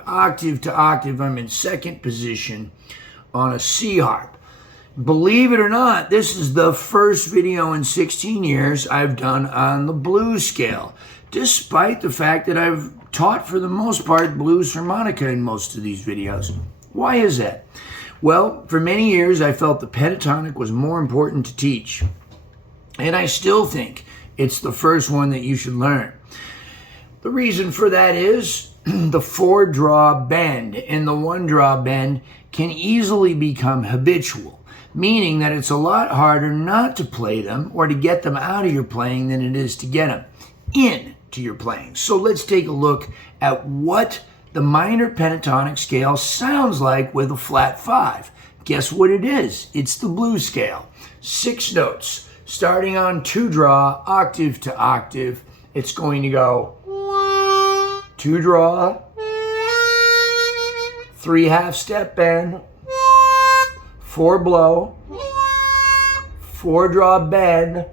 going octave to octave. I'm in second position on a C harp. Believe it or not, this is the first video in 16 years I've done on the blues scale, despite the fact that I've taught for the most part blues harmonica in most of these videos. Why is that? Well, for many years I felt the pentatonic was more important to teach, and I still think it's the first one that you should learn. The reason for that is the 4-draw bend and the 1-draw bend can easily become habitual, meaning that it's a lot harder not to play them or to get them out of your playing than it is to get them into your playing. So let's take a look at what the minor pentatonic scale sounds like with a flat 5. Guess what it is? It's the blues scale. 6 notes, starting on 2-draw, octave to octave. It's going to go 2-draw, 3 half-step bend, 4 blow, 4-draw bend,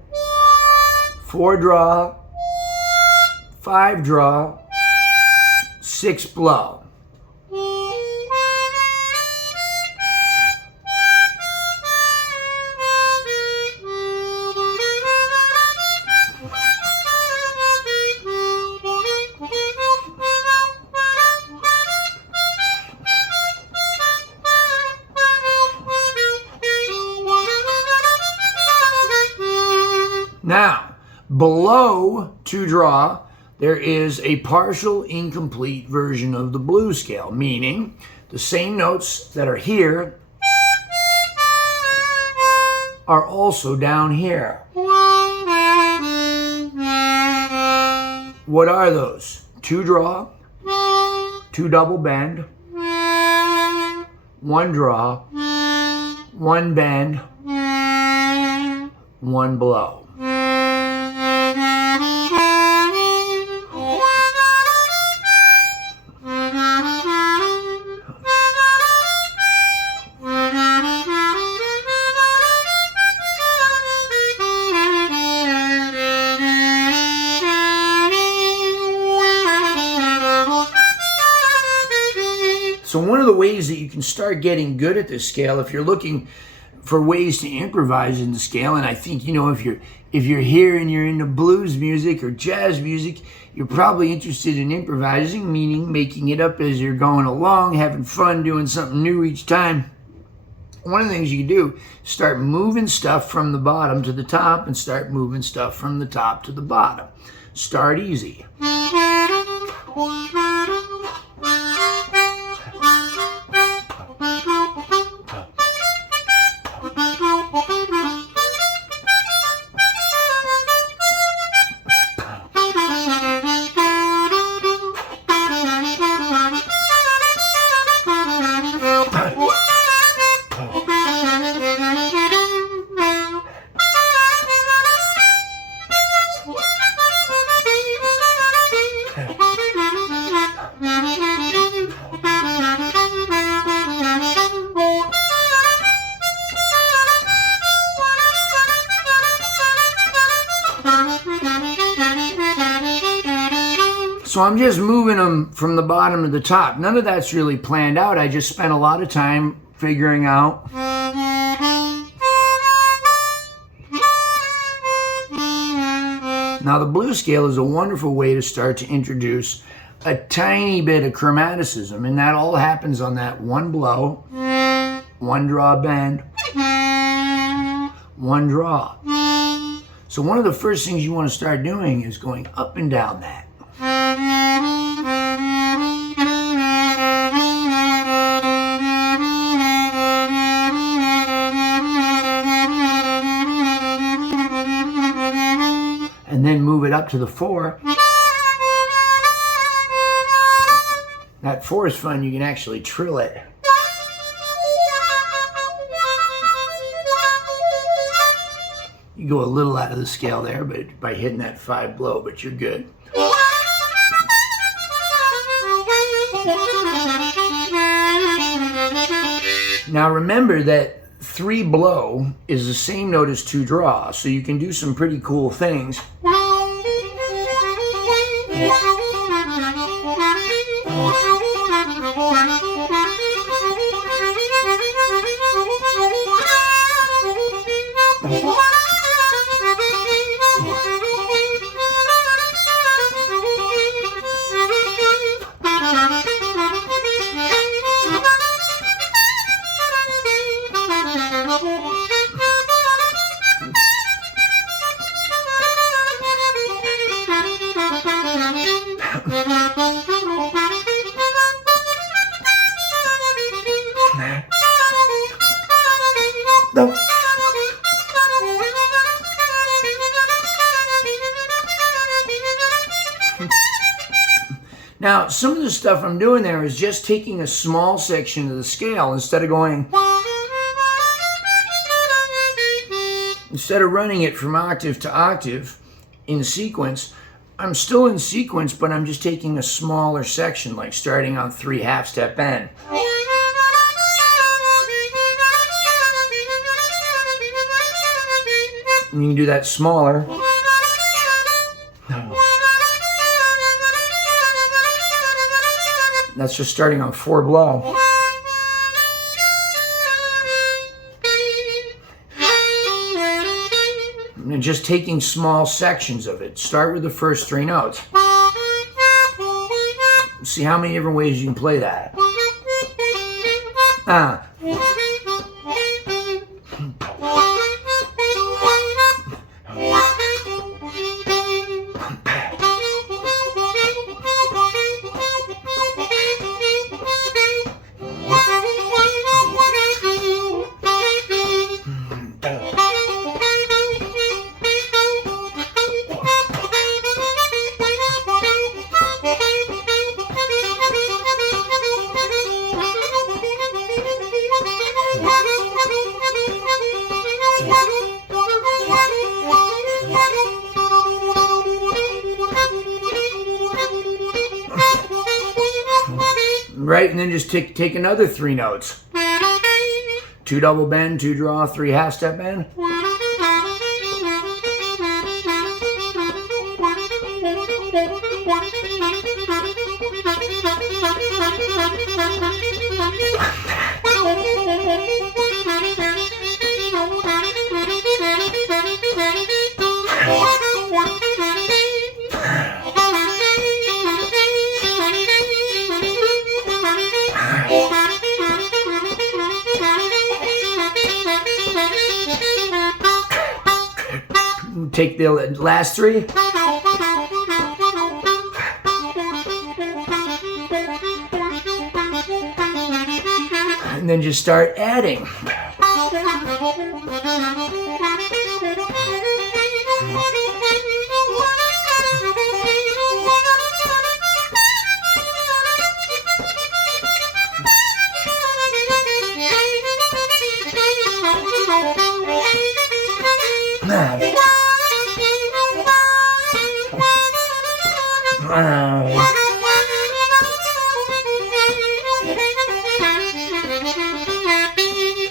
4-draw, 5-draw, 6 blow. Now, below 2-draw, there is a partial incomplete version of the blues scale, meaning the same notes that are here are also down here. What are those? 2-draw, 2 double bend, 1 draw, 1 bend, 1 blow. So one of the ways that you can start getting good at this scale, if you're looking for ways to improvise in the scale, and I think, you know, if you're here and you're into blues music or jazz music, you're probably interested in improvising, meaning making it up as you're going along, having fun, doing something new each time. One of the things you can do is start moving stuff from the bottom to the top and start moving stuff from the top to the bottom. Start easy. So I'm just moving them from the bottom to the top. None of that's really planned out. I just spent a lot of time figuring out now the blues scale is a wonderful way to start to introduce a tiny bit of chromaticism, and that all happens on that 1 blow, 1 draw bend, 1 draw. So one of the first things you want to start doing is going up and down that. And then move it up to the 4. That 4 is fun. You can actually trill it. You go a little out of the scale there, but by hitting that 5 blow, but you're good. Now remember that 3 blow is the same note as 2 draw, so you can do some pretty cool things. Now, some of the stuff I'm doing there is just taking a small section of the scale instead of running it from octave to octave in sequence. I'm still in sequence, but I'm just taking a smaller section, like starting on 3 half-step N. And you can do that smaller. That's just starting on 4 blow. And just taking small sections of it. Start with the first 3 notes. See how many different ways you can play that. Right, and then just take another 3 notes. 2 double bend, 2 draw, 3 half-step bend. Take the last 3. And then just start adding.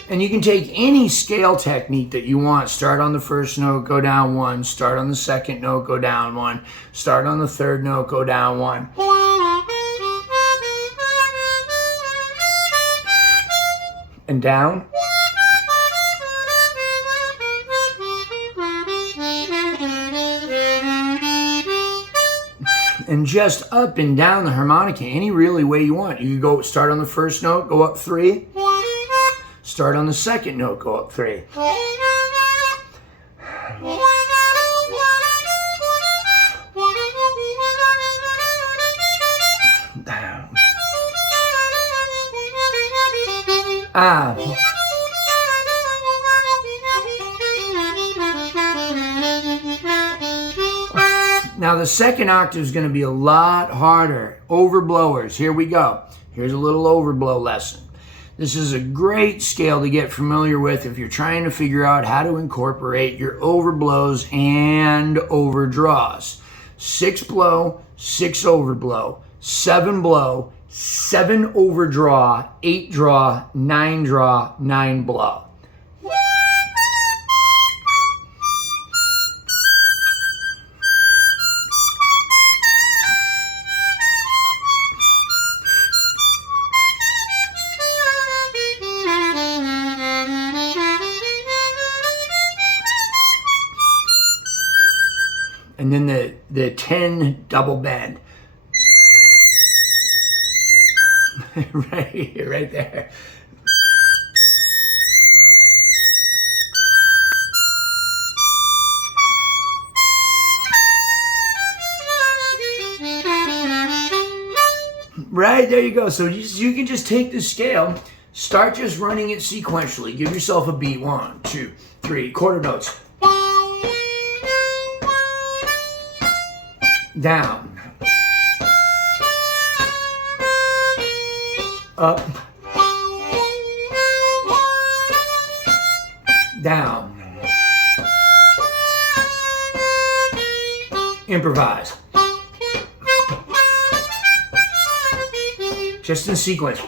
And you can take any scale technique that you want. Start on the first note, go down 1. Start on the second note, go down 1. Start on the third note, go down 1. And down. And just up and down the harmonica any really way you want. You can go start on the first note, go up 3. Start on the second note, go up 3. Now the second octave is going to be a lot harder. Overblowers. Here we go. Here's a little overblow lesson. This is a great scale to get familiar with if you're trying to figure out how to incorporate your overblows and overdraws. 6 blow, 6 overblow, 7 blow, 7 overdraw, 8 draw, 9 draw, 9 blow. then the 10 double bend. right there. Right, there you go. So you can just take the scale, start just running it sequentially. Give yourself a beat. 1, 2, 3, quarter notes. Down. Up. Down. Improvise. Just in sequence.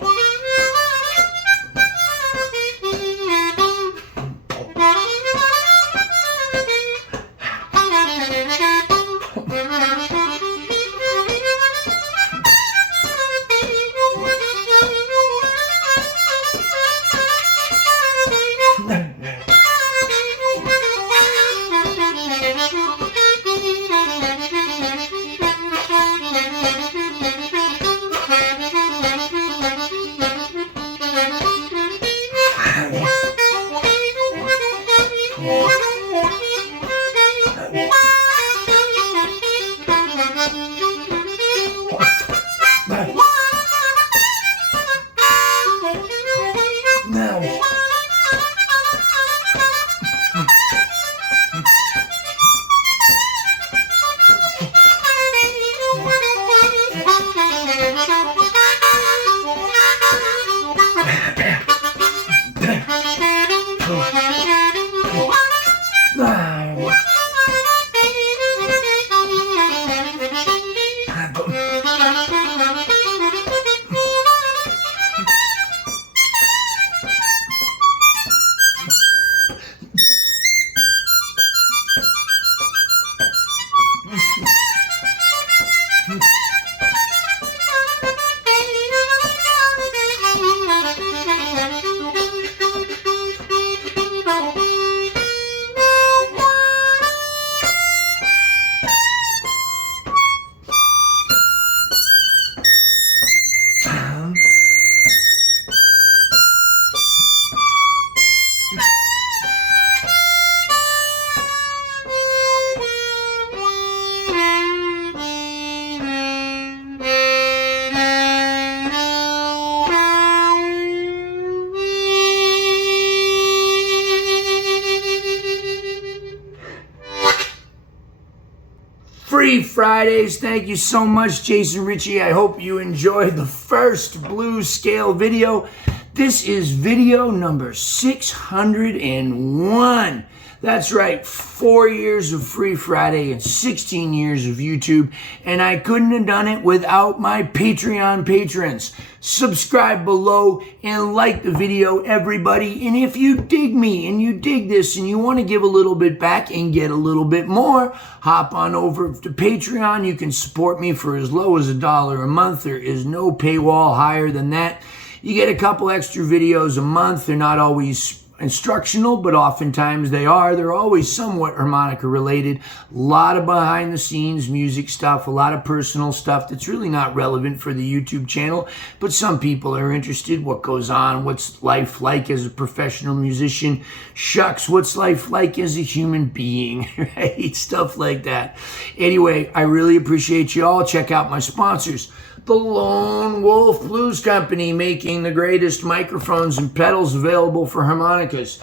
Free Fridays. Thank you so much, Jason Ricci. I hope you enjoyed the first blues scale video. This is video number 601. That's right, 4 years of Free Friday and 16 years of YouTube, and I couldn't have done it without my Patreon patrons. Subscribe below and like the video, everybody. And if you dig me and you dig this and you want to give a little bit back and get a little bit more, hop on over to Patreon. You can support me for as low as $1 a month. There is no paywall higher than that. You get a couple extra videos a month. They're not always instructional, but oftentimes they are. They're always somewhat harmonica related. A lot of behind the scenes music stuff, a lot of personal stuff that's really not relevant for the YouTube channel, but some people are interested. What goes on? What's life like as a professional musician? Shucks, what's life like as a human being? Right? Stuff like that. Anyway, I really appreciate you all. Check out my sponsors. The Lone Wolf Blues Company, making the greatest microphones and pedals available for harmonicas.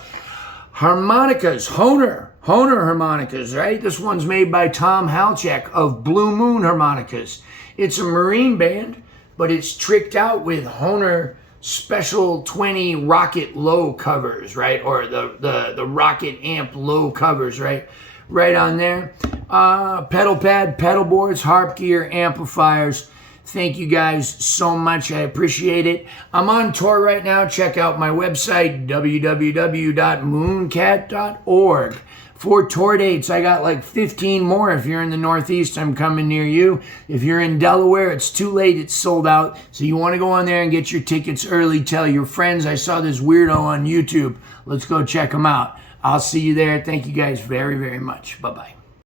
Harmonicas, Hohner harmonicas, right? This one's made by Tom Halchak of Blue Moon Harmonicas. It's a marine band, but it's tricked out with Hohner Special 20 Rocket Low covers, right? Or the Rocket Amp Low covers, right? Right on there. Pedal pad, pedal boards, harp gear, amplifiers. Thank you guys so much. I appreciate it. I'm on tour right now. Check out my website, www.mooncat.org. For tour dates, I got like 15 more. If you're in the Northeast, I'm coming near you. If you're in Delaware, it's too late. It's sold out. So you want to go on there and get your tickets early. Tell your friends, I saw this weirdo on YouTube. Let's go check him out. I'll see you there. Thank you guys very, very much. Bye-bye.